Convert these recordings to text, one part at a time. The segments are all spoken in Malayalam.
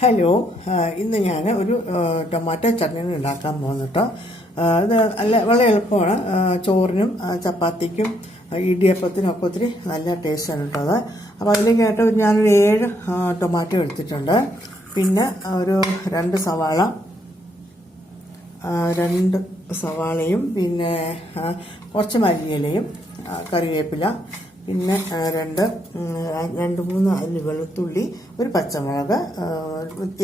ഹലോ, ഇന്ന് ഞാൻ ഒരു ടൊമാറ്റോ ചട്നി ഉണ്ടാക്കാൻ പോകുന്നു കേട്ടോ. ഇത് വളരെ എളുപ്പമാണ്. ചോറിനും ചപ്പാത്തിക്കും ഇടിയപ്പത്തിനും ഒക്കെ ഒത്തിരി നല്ല ടേസ്റ്റാണ് കേട്ടോ അത്. അപ്പോൾ അതിലേക്കായിട്ട് ഞാനൊരു 7 ടൊമാറ്റോ എടുത്തിട്ടുണ്ട്. പിന്നെ ഒരു 2 സവാളയും പിന്നെ കുറച്ച് മല്ലിയിലയും കറിവേപ്പില, പിന്നെ 2-3 അല്ലി വെളുത്തുള്ളി, ഒരു പച്ചമുളക്.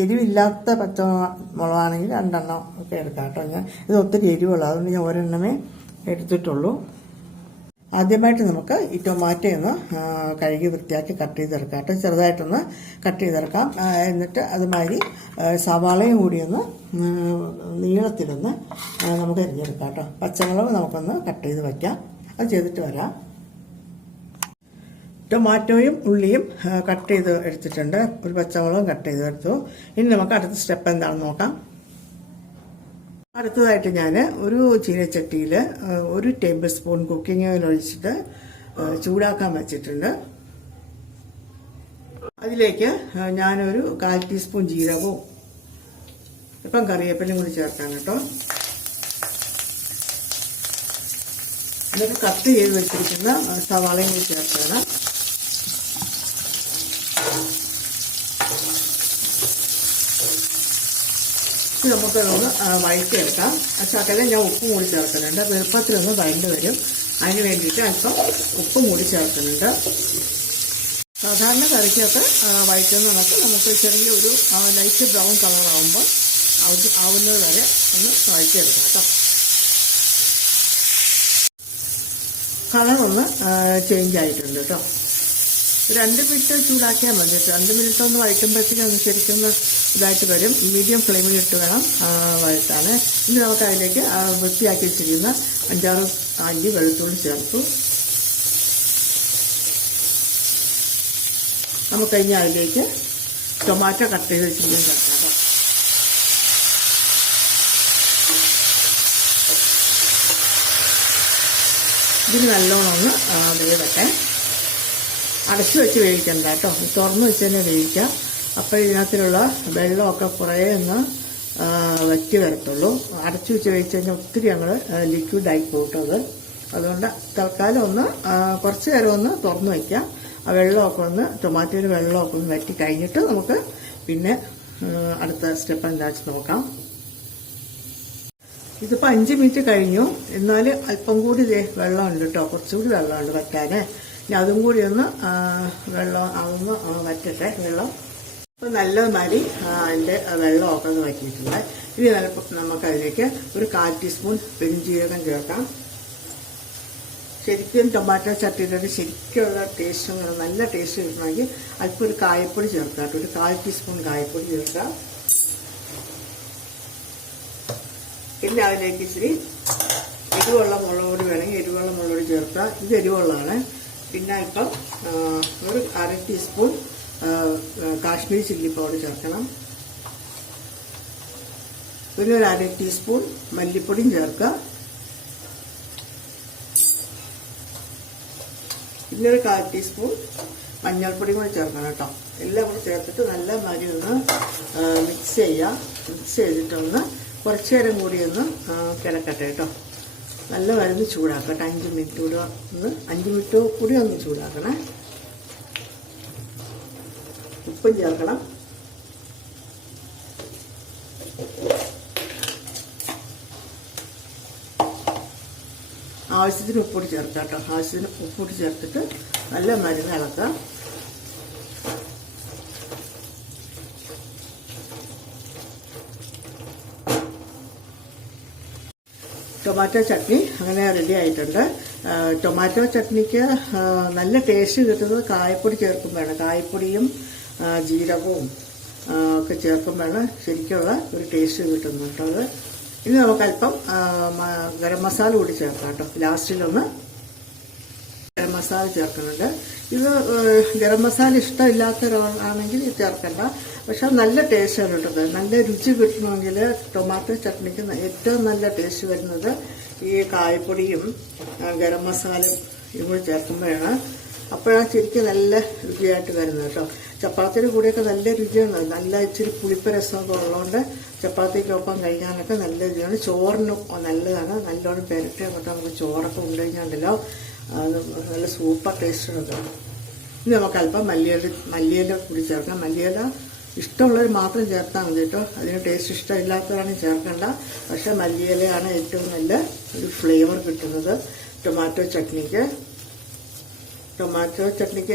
എരിവില്ലാത്ത പച്ചമുളകാണെങ്കിൽ 2 എണ്ണം ഒക്കെ എടുക്കാം കേട്ടോ. ഇത് ഒത്തിരി എരിവുള്ള, അതുകൊണ്ട് ഞാൻ ഒരെണ്ണമേ എടുത്തിട്ടുള്ളൂ. ആദ്യമായിട്ട് നമുക്ക് ഈ ടൊമാറ്റോ ഒന്ന് കഴുകി വൃത്തിയാക്കി കട്ട് ചെയ്തെടുക്കാം കേട്ടോ. ചെറുതായിട്ടൊന്ന് കട്ട് ചെയ്തെടുക്കാം. എന്നിട്ട് അതുമാതിരി സവാളയും കൂടി ഒന്ന് നീളത്തിലൊന്ന് നമുക്ക് എരിഞ്ഞെടുക്കാം കേട്ടോ. പച്ചമുളക് നമുക്കൊന്ന് കട്ട് ചെയ്ത് വയ്ക്കാം. അത് ചെയ്തിട്ട് വരാം. ടൊമാറ്റോയും ഉള്ളിയും കട്ട് ചെയ്ത് എടുത്തിട്ടുണ്ട്. ഒരു പച്ചമുളകും കട്ട് ചെയ്ത് എടുത്തു. ഇനി നമുക്ക് അടുത്ത സ്റ്റെപ്പ് എന്താണെന്ന് നോക്കാം. അടുത്തതായിട്ട് ഞാൻ ഒരു ചീനച്ചട്ടിയിൽ 1 ടേബിൾ സ്പൂൺ കുക്കിംഗ് ഓയിൽ ഒഴിച്ചിട്ട് ചൂടാക്കാൻ വെച്ചിട്ടുണ്ട്. അതിലേക്ക് ഞാനൊരു 1/4 ടീസ്പൂൺ ജീരകവും ഇപ്പം കറിവേപ്പിലയും കൂടി ചേർക്കാം കേട്ടോ. എന്നിട്ട് കട്ട് ചെയ്ത് വെച്ചിരിക്കുന്ന സവാളയും കൂടി ചേർക്കണം. നമുക്കൊന്ന് വഴറ്റിയെടുക്കാം. ശകലം ഞാൻ ഉപ്പും കൂടി ചേർക്കുന്നുണ്ട്. എളുപ്പത്തിലൊന്ന് വഴണ്ട് വരും. അതിന് വേണ്ടിയിട്ട് അല്പം ഉപ്പും കൂടി ചേർക്കുന്നുണ്ട്. സാധാരണ കറിക്കൊക്കെ വഴറ്റുന്ന കണക്ക് നമുക്ക് ചെറിയൊരു ലൈറ്റ് ബ്രൗൺ കളറാകുമ്പോൾ ആവുന്നത് വരെ ഒന്ന് വഴറ്റിയെടുക്കാം കേട്ടോ. കളറൊന്ന് ചേഞ്ച് ആയിട്ടുണ്ട് കേട്ടോ. 2 മിനിറ്റ് ചൂടാക്കിയാൽ മതി. 2 മിനിറ്റ് ഒന്ന് വഴറ്റുമ്പോഴത്തേക്കും ഒന്ന് ശരിക്കും ഇതായിട്ട് വരും. മീഡിയം ഫ്ലെയിമിലിട്ട് വേണം വഴറ്റാൻ. ഇനി നമുക്ക് അതിലേക്ക് വൃത്തിയാക്കി വെച്ചിരിക്കുന്ന 5-6 അല്ലി വെളുത്തുള്ളി ചേർത്തു. നമുക്ക് കഴിഞ്ഞ് അതിലേക്ക് ടൊമാറ്റോ കട്ട് ചെയ്ത് വെച്ചിരിക്കുന്നത് ചേർക്കാം. ഇതിന് നല്ലോണം ഒന്ന് വേവട്ടെ. അടച്ചു വെച്ച് വേവിക്കണ്ട കേട്ടോ. തുറന്ന് വെച്ച് തന്നെ വേവിക്കാം. അപ്പോൾ ഇതിനകത്തിലുള്ള വെള്ളമൊക്കെ കുറേ ഒന്ന് വറ്റി വരത്തുള്ളൂ. അടച്ചു വെച്ച് വേവിച്ച് കഴിഞ്ഞാൽ ഒത്തിരി ലിക്വിഡായി പോട്ടത്. അതുകൊണ്ട് തൽക്കാലം ഒന്ന് കുറച്ച് നേരം ഒന്ന് തുറന്ന് വയ്ക്കാം. ആ വെള്ളമൊക്കെ ഒന്ന് ടൊമാറ്റോയുടെ വെള്ളമൊക്കെ ഒന്ന് വറ്റി കഴിഞ്ഞിട്ട് നമുക്ക് പിന്നെ അടുത്ത സ്റ്റെപ്പ് എന്താ വെച്ച് നോക്കാം. ഇതിപ്പോൾ 5 മിനിറ്റ് കഴിഞ്ഞു. എന്നാൽ അല്പം കൂടി വെള്ളമുണ്ട് കേട്ടോ. കുറച്ചുകൂടി വെള്ളമുണ്ട് വറ്റാൻ. ഇനി അതും കൂടി ഒന്ന് വെള്ളം അതൊന്ന് വറ്റട്ടെ. വെള്ളം അപ്പോൾ നല്ലതുമാതിരി അതിൻ്റെ വെള്ളമൊക്കെ ഒന്ന് വറ്റിയിട്ടുണ്ട്. ഇനി നമുക്ക് അതിലേക്ക് ഒരു 1/4 ടീസ്പൂൺ പെരുംജീരകം ചേർക്കാം. ശരിക്കും ടൊമാറ്റോ ചട്ടിയുടെ ശരിക്കുള്ള ടേസ്റ്റ് നല്ല ടേസ്റ്റ് കിട്ടണമെങ്കിൽ അല്പം ഒരു കായപ്പൊടി ചേർക്കാം കേട്ടോ. ഒരു 1/4 ടീസ്പൂൺ കായപ്പൊടി ചേർക്കാം. പിന്നെ അതിലേക്ക് ഇച്ചിരി എരിവുള്ള മുളക് പൊടി വേണമെങ്കിൽ എരിവുള്ള മുളക് പൊടി ചേർക്കാം. ഇത് എരിവുള്ളതാണ്. പിന്നെ അല്പം ഒരു 1/2 ടീസ്പൂൺ കാശ്മീരി ചില്ലി പൗഡർ ചേർക്കണം. പിന്നെ ഒരു 1/2 ടീസ്പൂൺ മല്ലിപ്പൊടിയും ചേർക്കുക. പിന്നെ ഒരു 1/4 ടീസ്പൂൺ മഞ്ഞൾപ്പൊടിയും കൂടി ചേർക്കണം കേട്ടോ. എല്ലാം കൂടി ചേർത്തിട്ട് നല്ല മാതിരി ഒന്ന് മിക്സ് ചെയ്യാം. മിക്സ് ചെയ്തിട്ടൊന്ന് കുറച്ച് നേരം കൂടി ഒന്ന് കിടക്കട്ടെ കേട്ടോ. നല്ല മരുന്ന് ചൂടാക്കട്ടെ. 5 മിനിറ്റ് കൂടി ഒന്ന് ചൂടാക്കണേ. ഉപ്പും ചേർക്കണം. ആവശ്യത്തിന് ഉപ്പുകൂടി ചേർക്കാം കേട്ടോ. ആവശ്യത്തിന് ഉപ്പുകൂടി ചേർത്തിട്ട് നല്ല മരുന്ന് ഇളക്കാം. ടൊമാറ്റോ ചട്നി അങ്ങനെ റെഡി ആയിട്ടുണ്ട്. ടൊമാറ്റോ ചട്നിക്ക് നല്ല ടേസ്റ്റ് കിട്ടുന്നത് കായപ്പൊടി ചേർക്കുമ്പോഴാണ്. കായപ്പൊടിയും ജീരകവും ഒക്കെ ചേർക്കുമ്പോഴാണ് ശരിക്കുള്ള ഒരു ടേസ്റ്റ് കിട്ടുന്നുണ്ടത്. ഇനി നമുക്ക് അല്പം ഗരം മസാല കൂടി ചേർക്കാം കേട്ടോ. ലാസ്റ്റിലൊന്ന് ഗരം മസാല ചേർക്കുന്നുണ്ട്. ഇത് ഗരം മസാല ഇഷ്ടമില്ലാത്ത ഒരാളാണെങ്കിൽ ഇത് ചേർക്കണ്ട. പക്ഷെ നല്ല ടേസ്റ്റാണ് കേട്ടത്. നല്ല രുചി കിട്ടണമെങ്കിൽ ടൊമാറ്റോ ചട്നിക്ക് ഏറ്റവും നല്ല ടേസ്റ്റ് വരുന്നത് ഈ കായപ്പൊടിയും ഗരം മസാലയും ഇതുകൂടി ചേർക്കുമ്പോഴാണ്. അപ്പോഴാണ് ശരിക്കും നല്ല രുചിയായിട്ട് വരുന്നത് കേട്ടോ. ചപ്പാത്തിയുടെ കൂടെയൊക്കെ നല്ല രുചിയാണ്, നല്ല ഇച്ചിരി പുളിപ്പ് രസമൊക്കെ ഉള്ളതുകൊണ്ട് ചപ്പാത്തിക്കൊപ്പം കഴിക്കാനൊക്കെ നല്ല രുചിയാണ്. ചോറിനും നല്ലതാണ്. നല്ലോണം പെരട്ടി അങ്ങോട്ട് നമുക്ക് ചോറൊക്കെ ഉണ്ടുകഴിഞ്ഞാണ്ടല്ലോ നല്ല സൂപ്പർ ടേസ്റ്റ് ഉണ്ട്. ഇനി നമുക്ക് അല്പം മല്ലിയില കൂടി ചേർക്കാം. മല്ലിയില ഇഷ്ടമുള്ളവർ മാത്രം ചേർത്താൽ മതി കേട്ടോ. അതിന് ടേസ്റ്റ് ഇഷ്ടമില്ലാത്തവരാണെങ്കിൽ ചേർക്കണ്ട. പക്ഷേ മല്ലിയിലയാണ് ഏറ്റവും നല്ല ഒരു ഫ്ലേവർ കിട്ടുന്നത് ടൊമാറ്റോ ചട്നിക്ക്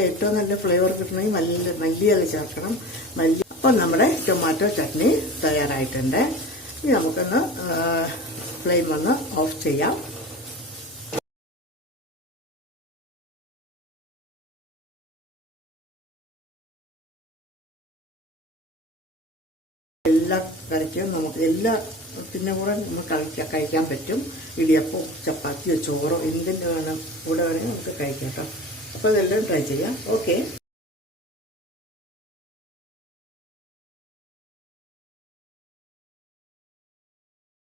ഏറ്റവും നല്ല ഫ്ലേവർ കിട്ടണമെങ്കിൽ മല്ലിയില ചേർക്കണം. അപ്പം നമ്മുടെ ടൊമാറ്റോ ചട്നി തയ്യാറായിട്ടുണ്ട്. ഇനി നമുക്കൊന്ന് ഫ്ലെയിം ഒന്ന് ഓഫ് ചെയ്യാം. എല്ലാ കറിക്കും നമുക്ക് പിന്നെ കൂടെ നമുക്ക് കഴിക്കാൻ പറ്റും. ഇടിയപ്പോ ചപ്പാത്തിയോ ചോറോ എന്തിൻ്റെ കൂടെ വേണമെങ്കിൽ നമുക്ക് കഴിക്കാം കേട്ടോ. അപ്പോൾ ഇതെല്ലാം ട്രൈ ചെയ്യാം. ഓക്കെ.